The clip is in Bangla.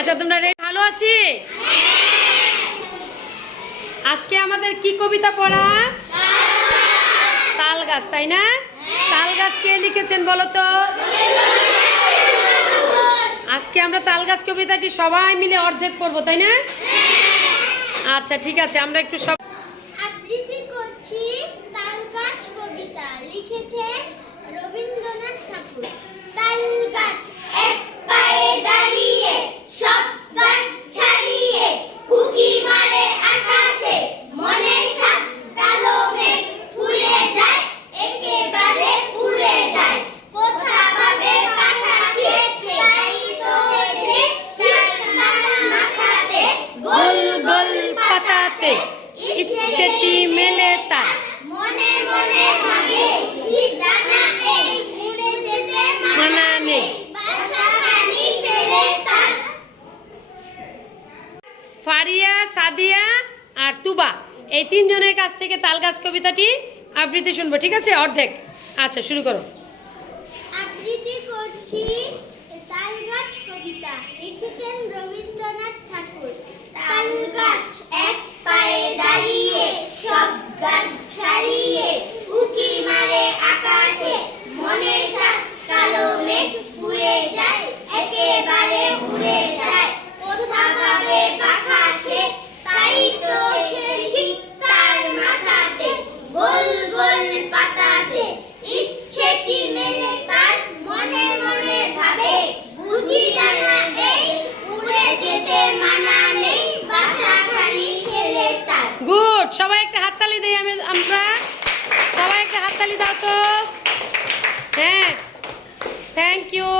আচ্ছা তোমরা ভালো আছি? আজকে আমাদের কি কবিতা পড়া? তাল গাছ, তাই না? তাল গাছ কে লিখেছেন বলো তো? আজকে আমরা তাল গাছ কবিতাটি সবাই মিলে অর্ধেক পড়ব, তাই না? আচ্ছা ঠিক আছে, আমরা একটু সব পাতাতে ইচ্ছেটি মেলে তার? মনে মনে ভাবে ঠিক ডানা এই উড়ে যেতে মানা নেই। পানি ফেলে তার। ফারিয়া সাদিয়া আর তুবা এই তিনজনের কাছ থেকে তাল গাছ কবিতাটি আবৃত্তি শুনব ঠিক আছে? অর্ধেক। আচ্ছা শুরু করো। আবৃত্তি করছি কবিতা লিখেছেন রবীন্দ্রনাথ ঠাকুর তাল গাছ এক পায়ে দাঁড়িয়ে সব গাছ ছাড়িয়ে উকি মারে আকাশে মনে সাত কালো মেঘ ফুয়ে যায় একেবারে উড়ে যায় কোথা পাবে পাখা সে তাই তো সে ঠিক তার মাথাতে গোল গোল পাতাতে ইচ্ছেটি মেলে তার মনে মনে ভাবে বুঝি ডানা এই উড়ে যেতে মানা নেই বাসা খালি ফেলে তার গুড সবাই একটা হাততালি দিই আমি আমরা। সবাই একটা হাততালি দাও তো। হ্যাঁ থ্যাংক ইউ